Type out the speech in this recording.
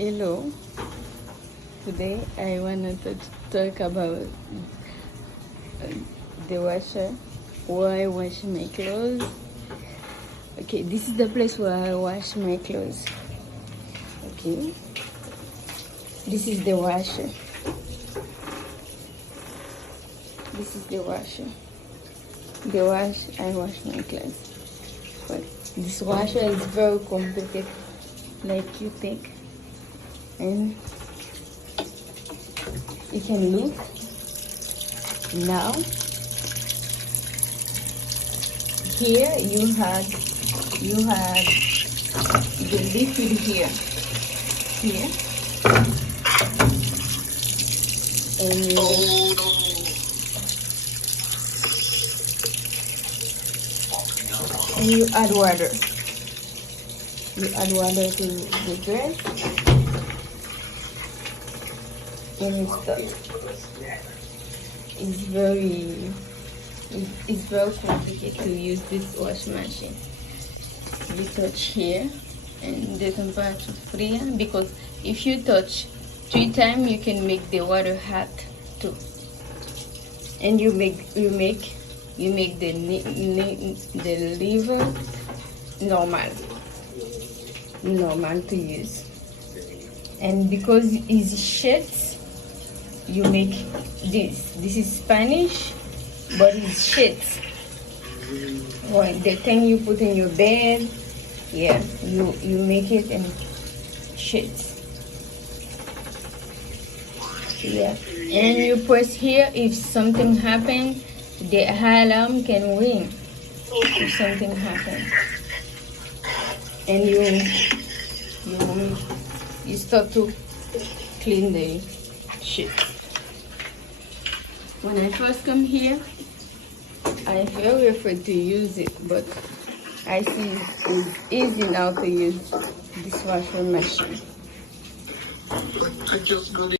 Hello, today I want to talk about the washer, where I wash my clothes. Okay, this is the place where I wash my clothes. Okay, this is the washer. This is the washer. I wash my clothes. But this washer is very complicated, like you think. And you can look now. Here you have the liquid here, and you add water. You add water to the dress, and it starts. It's very complicated to use this wash machine. You touch here, and the temperature free, because if you touch 3 times, you can make the water hot too, and you make the liver normal to use. And because it's sheets, you make this. This is Spanish, but it's sheets. Well, the thing you put in your bed, yeah, you make it in sheets. Yeah, and you press here. If something happens, the alarm can ring if something happens, and you start to clean the sheet. When I first come here, I'm very afraid to use it, but I see it's easy now to use this washing machine.